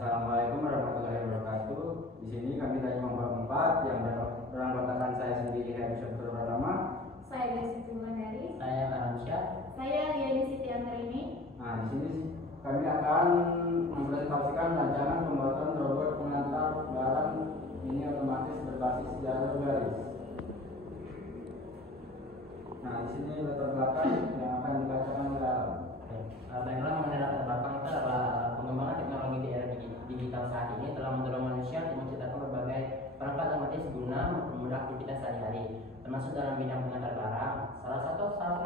Assalamualaikum warahmatullahi wabarakatuh. Di sini kami dari kelompok 4 yang beranggotakan saya sendiri Heri Syafrul Pratama. Saya Desi Wulandari. Saya Karamsyah. Saya Liani Siti Antarini. Nah, di sini kami akan mempresentasikan rancangan pembuatan robot pengantar barang mini otomatis berbasis jalur garis. Nah, di sini latar belakang yang akan dibacakan oleh Alam. Baiklah, mengenai latar belakang itu adalah pengembangan teknologi di era digital saat ini telah mendorong manusia untuk menciptakan berbagai perangkat otomatis guna mempermudah aktivitas sehari-hari, termasuk dalam bidang pengantar barang. Salah satu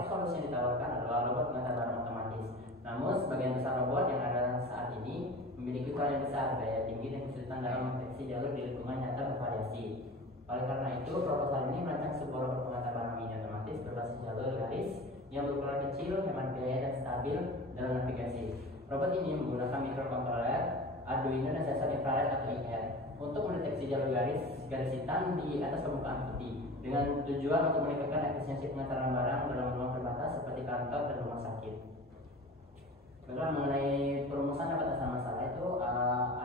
solusi yang ditawarkan adalah robot pengantar barang otomatis. Namun, sebagian besar robot yang ada saat ini memiliki ukuran yang besar, daya tinggi, dan kesulitan dalam mendeteksi jalur di lingkungan nyata bervariasi. Oleh karena itu, proposal ini merancang sebuah robot pengantar barang mini otomatis berbasis jalur garis yang berukuran kecil, hemat biaya, dan stabil dalam navigasi. Robot ini menggunakan microcontroller, Arduino, dan sensor infrared atau IR untuk mendeteksi jalur garis hitam di atas permukaan putih dengan tujuan untuk meningkatkan efisiensi pengantaran barang dalam ruang terbatas seperti kantor dan rumah sakit. Baiklah, mengenai perumusan dan batasan masalah itu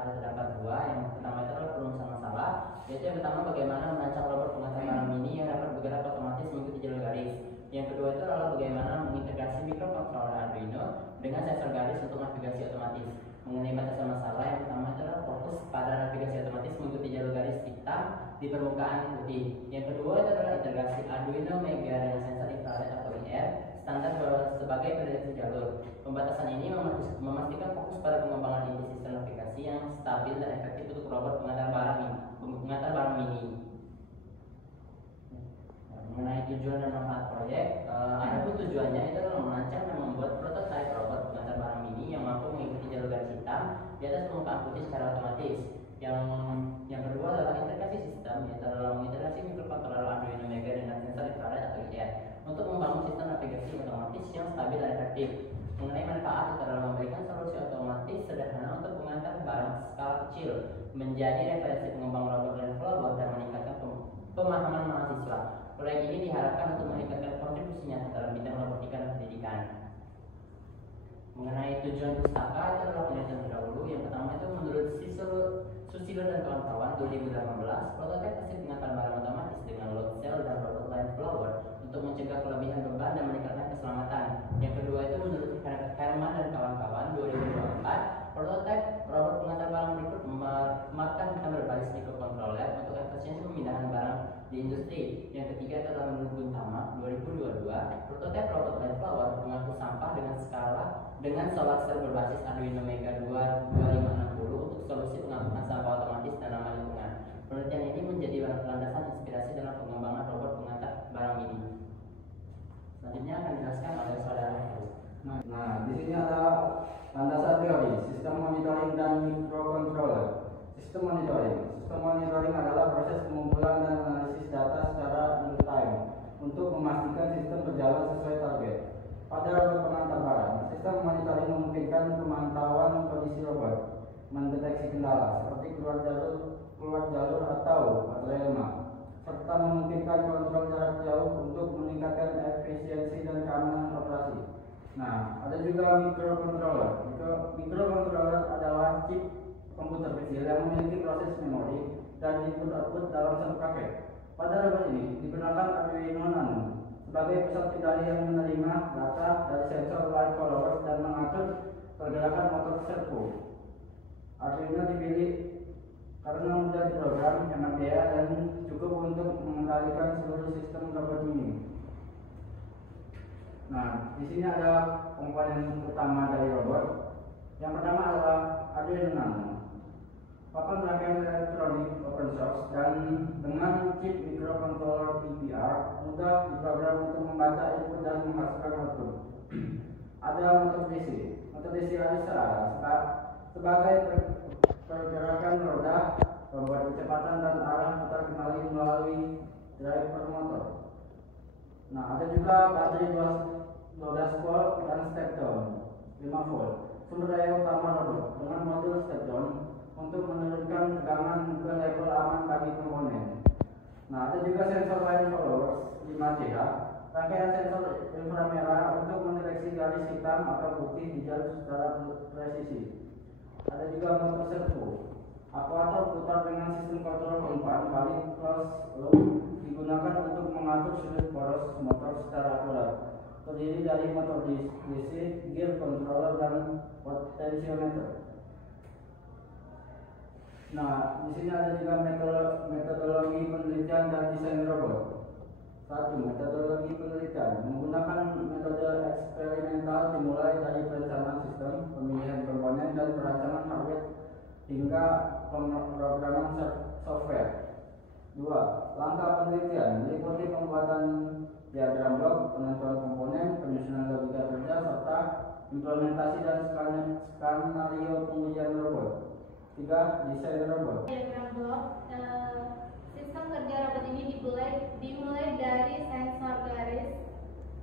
terdapat dua. Yang pertama itu adalah perumusan masalah, yaitu yang pertama bagaimana merancang robot pengantar barang mini yang dapat bergerak otomatis mengikuti jalur garis. Yang kedua itu adalah bagaimana mengintegrasi microcontroller Arduino dengan sensor garis untuk navigasi otomatis. Mengenai batasan masalah, yang pertama itu adalah fokus pada navigasi otomatis mengikuti jalur garis hitam di permukaan putih. Yang kedua itu adalah integrasi Arduino Mega dengan sensor infrared atau IR standar sebagai pendeteksi jalur. Pembatasan ini memastikan fokus pada pengembangan inti sistem navigasi yang stabil dan efektif untuk robot pengantar barang mini. Mengenai tujuan dan manfaat proyek, adapun tujuannya itu adalah merancang dan membuat prototipe robot pengantar barang mini yang mampu mengikuti jalur garis hitam di atas permukaan putih secara otomatis. Yang kedua adalah integrasi sistem, yaitu adalah mengintegrasi microcontroller Arduino Mega dengan sensor infrared atau IR untuk membangun sistem navigasi otomatis yang stabil dan efektif. Mengenai manfaat, itu adalah memberikan solusi otomatis sederhana untuk mengantar barang skala kecil, menjadi referensi pengembang robot dan robot dan meningkatkan pemahaman mahasiswa. Proyek ini diharapkan untuk meningkatkan kontribusinya dalam bidang robotika dan pendidikan. Mengenai tujuan pustaka, itu adalah penelitian terdahulu. Yang pertama itu menurut Susilo dan kawan-kawan 2018, prototipe mesin pengantar barang otomatis dengan load cell dan robot line flower untuk mencegah kelebihan beban dan meningkatkan keselamatan. Yang kedua itu menurut Herman dan kawan-kawan 2024, prototipe robot pengantar barang berikut memakai sistem berbasis microcontroller untuk efisiensi pemindahan barang di industri. Yang ketiga adalah menurut Guntama 2022, prototipe robot line flower pengangkut sampah dengan solar cell berbasis Arduino Mega 2560 untuk solusi pengangkutan sampah otomatis dan ramah lingkungan. Penelitian ini menjadi landasan inspirasi dalam pengembangan robot pengantar barang mini. Selanjutnya akan dijelaskan oleh saudara Heru. Nah, di sini ada landasan teori, sistem monitoring dan microcontroller. Sistem monitoring adalah proses pengumpulan dan analisis data secara real time untuk memastikan sistem berjalan sesuai target. Pada robot pengantar barang, sistem monitoring memungkinkan pemantauan kondisi robot, mendeteksi kendala seperti keluar jalur atau baterai lemah, serta memungkinkan kontrol jarak jauh untuk meningkatkan efisiensi dan keamanan operasi. Nah, ada juga microcontroller. Microcontroller adalah chip komputer kecil yang memiliki proses memori dan input-output dalam satu paket. Pada robot ini digunakan Arduino Nano sebagai pusat kendali yang menerima data dari sensor line followers dan mengatur pergerakan motor servo. Arduino dipilih karena mudah diprogram, hemat biaya, dan cukup untuk mengendalikan seluruh sistem robot ini. Nah, di sini ada komponen utama dari robot. Yang pertama adalah Arduino Nano, papan rangkaian elektronik open source dan dengan chip microcontroller TPR mudah diprogram untuk membaca input dan menghasilkan output. Ada motor DC. Motor DC adalah sebagai pergerakan roda, membuat kecepatan dan arah putar kendali melalui driver motor. Nah, ada juga baterai 12 volt dan step down 5 volt. Sumber daya utama robot dengan modul step down untuk menurunkan tegangan ke level aman bagi komponen. Nah, ada juga sensor line followers 5CH, rangkaian sensor inframerah untuk mendeteksi garis hitam atau putih di jalur secara presisi. Ada juga motor servo sistem kontrol umpan balik closed loop digunakan untuk mengatur sudut poros motor secara akurat. Terdiri dari motor DC, gear controller, dan potentiometer. Nah, di sini ada juga metodologi penelitian dan desain robot. 1. Metodologi penelitian menggunakan metode eksperimental dimulai dari perencanaan sistem, pemilihan komponen, dan perancangan hardware hingga pemrograman software. 2. Langkah penelitian meliputi pembuatan diagram blok, penentuan komponen, penyusunan logika kerja, serta implementasi dan skenario pengujian robot. 3. Desain robot. Diagram blok, sistem kerja robot ini dimulai dari sensor garis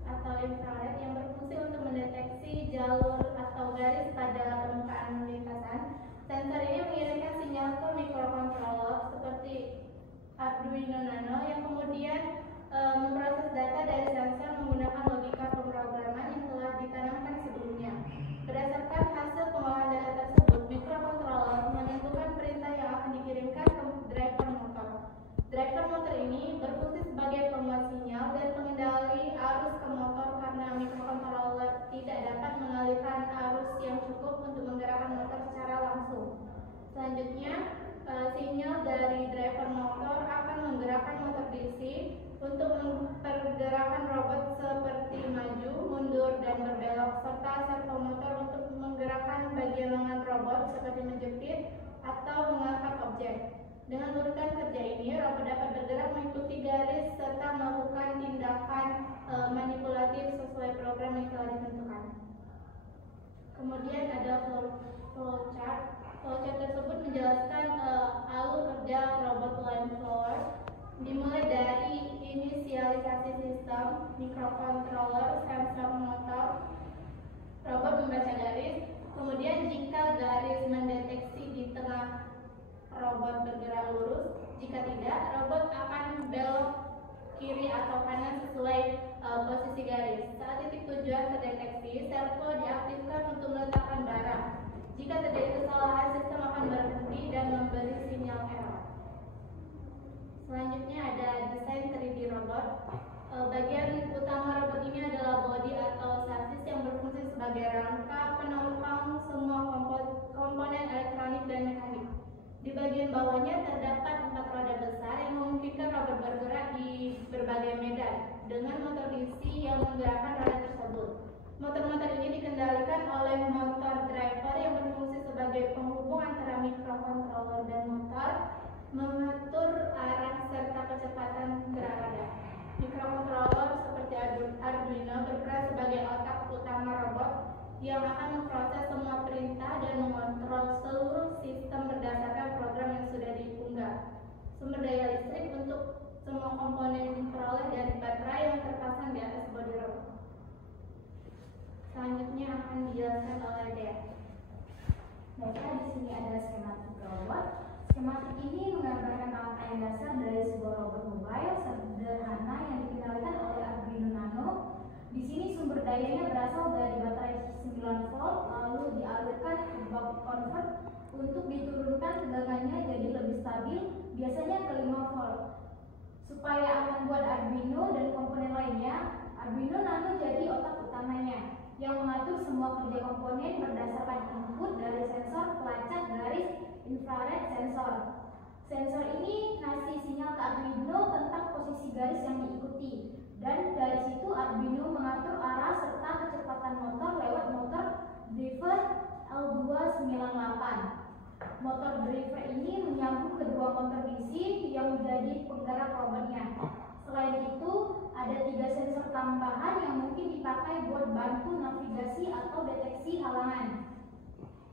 atau infrared yang berfungsi untuk mendeteksi jalur atau garis pada permukaan lintasan. Sensor ini mengirimkan sinyal ke microcontroller seperti Arduino Nano yang kemudian memproses data dari sensor menggunakan logika pemrograman yang telah ditanamkan sebelumnya. Berdasarkan hasil pengolahan data tersebut, microcontroller menentukan perintah yang akan dikirimkan ke driver motor. Driver motor ini berfungsi sebagai penguat sinyal dan pengendali arus ke motor karena microcontroller tidak dapat mengalirkan arus yang cukup untuk menggerakkan motor secara langsung. Selanjutnya, sinyal dari driver motor akan menggerakkan motor DC untuk pergerakan robot seperti maju, mundur, dan berbelok, serta servo motor untuk menggerakkan bagian lengan robot seperti menjepit atau mengangkat objek. Dengan urutan kerja ini, robot dapat bergerak mengikuti garis serta melakukan tindakan manipulatif sesuai program yang telah ditentukan. Kemudian ada flowchart. Flowchart tersebut menjelaskan alur kerja robot line floor, dimulai dari inisialisasi sistem, microcontroller, sensor motor, robot membaca garis, kemudian jika garis mendeteksi di tengah, robot bergerak lurus, jika tidak, robot akan belok kiri atau kanan sesuai posisi garis. Saat titik tujuan terdeteksi, servo diaktifkan untuk meletakkan barang. Jika terjadi kesalahan, sistem akan berhenti dan memberi sinyal error. Selanjutnya ada desain 3D robot. Bagian utama robot ini adalah bodi atau sasis yang berfungsi sebagai rangka penopang semua komponen elektronik dan mekanik. Di bagian bawahnya terdapat 4 roda besar yang memungkinkan robot bergerak di berbagai medan dengan motor DC yang menggerakkan roda tersebut. Motor-motor ini dikendalikan oleh motor driver yang berfungsi sebagai penghubung antara microcontroller dan motor, mengatur arah serta kecepatan gerak roda. Microcontroller seperti Arduino berperan sebagai otak utama robot yang akan memproses semua perintah dan mengontrol seluruh sistem berdasarkan program yang sudah diunggah. Sumber daya listrik untuk semua komponen diperoleh dari baterai yang terpasang di atas bodi robot. Selanjutnya akan dijelaskan oleh Dea. Baiklah, di sini ada skematik robot. Skematik ini menggambarkan rangkaian dasar dari sebuah robot mobile sederhana yang dikendalikan oleh Arduino Nano. Di sini sumber dayanya berasal dari baterai 9 volt, lalu dialirkan ke buck convert untuk diturunkan tegangannya jadi lebih stabil, biasanya ke 5 volt. Supaya aman buat Arduino dan komponen lainnya, Arduino Nano jadi otak utamanya yang mengatur semua kerja komponen berdasarkan input dari sensor pelacak garis infrared sensor. Sensor ini ngasih sinyal ke Arduino tentang posisi garis yang diikuti, dan dari situ Arduino mengatur arah serta kecepatan motor lewat motor driver L298. Motor driver ini menyambung kedua motor DC yang menjadi penggerak robotnya. Selain itu, ada 3 sensor tambahan yang mungkin dipakai buat bantu navigasi atau deteksi halangan.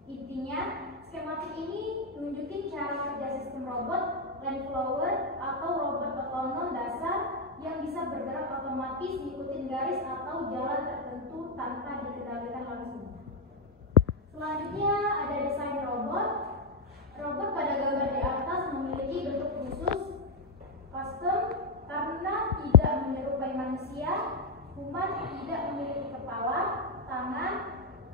Intinya, skematik ini nunjukin cara kerja sistem robot line flower atau robot otonom dasar yang bisa bergerak otomatis ngikutin garis atau jalan tertentu tanpa dikendalikan langsung. Selanjutnya ada desain robot. Robot pada gambar di atas memiliki bentuk khusus, custom, karena tidak menyerupai manusia. Human tidak memiliki kepala, tangan,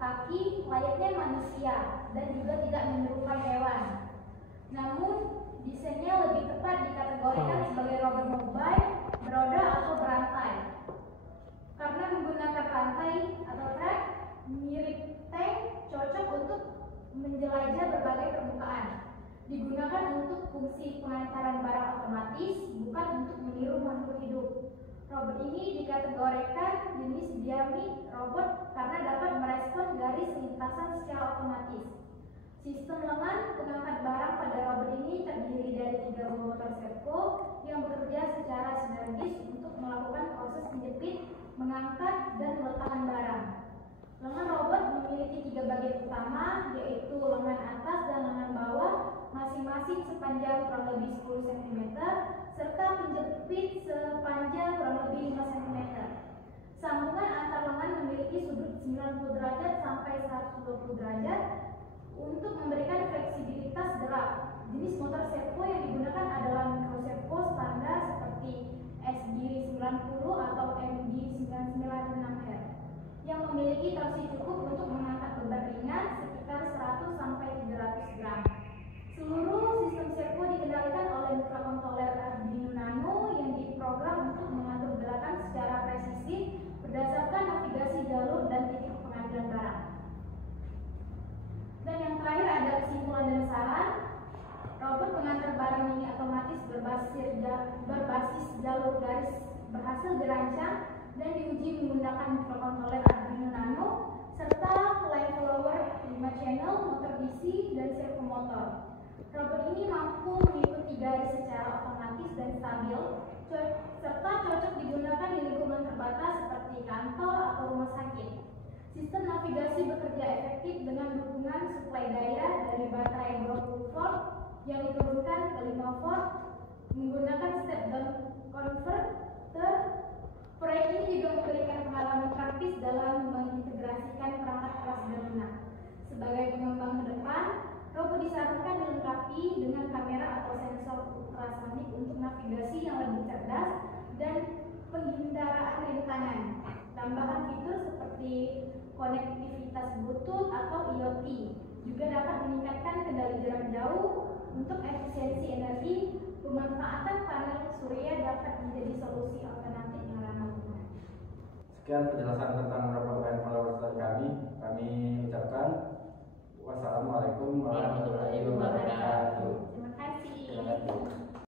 kaki layaknya manusia, dan juga tidak menyerupai hewan. Namun, desainnya fungsi pengantaran barang otomatis, bukan untuk meniru makhluk hidup. Robot ini dikategorikan jenis diamik robot karena dapat merespon garis lintasan secara otomatis. Sistem lengan pengangkat barang pada robot ini terdiri dari 3 buah motor servo yang bekerja secara sinergis untuk melakukan proses menjepit, mengangkat, dan meletakkan barang. Lengan robot memiliki 3 bagian utama, yaitu lengan atas dan lengan bawah, masing-masing sepanjang kurang lebih 10 cm, serta penjepit sepanjang kurang lebih 5 cm. Sambungan antar lengan memiliki sudut 90 derajat sampai 120 derajat untuk memberikan fleksibilitas gerak. Jenis motor servo yang digunakan adalah mikro servo standar seperti SG90 atau MG996R yang memiliki torsi cukup untuk mengangkat beban ringan sekitar 100-300 gram. Seluruh sistem servo dikendalikan oleh mikrokontroler Arduino Nano yang diprogram untuk mengatur gerakan secara presisi berdasarkan navigasi jalur dan titik pengambilan barang. Dan yang terakhir ada kesimpulan dan saran. Robot pengantar barang mini otomatis berbasis jalur garis berhasil dirancang dan diuji menggunakan mikrokontroler Arduino Nano serta line follower 5 channel, motor DC, dan servo motor. Robot ini mampu mengikuti garis secara otomatis dan stabil, serta cocok digunakan di lingkungan terbatas seperti kantor atau rumah sakit. Sistem navigasi bekerja efektif dengan dukungan suplai daya dari baterai 20 volt yang diturunkan ke 5 volt menggunakan step down converter. Proyek ini juga memberikan pengalaman praktis dalam mengintegrasikan perangkat kelas sederhana. Sebagai pengembang ke depan, robot disarankan dilengkapi dengan kamera atau sensor ultrasonik untuk navigasi yang lebih cerdas dan penghindaraan rintangan. Tambahan fitur seperti konektivitas Bluetooth atau IoT juga dapat meningkatkan kendali jarak jauh. Untuk efisiensi energi, pemanfaatan panel surya dapat menjadi solusi alternatif yang ramah lingkungan. Sekian penjelasan tentang robot line follower dari kami. Kami ucapkan wassalamualaikum warahmatullahi wabarakatuh.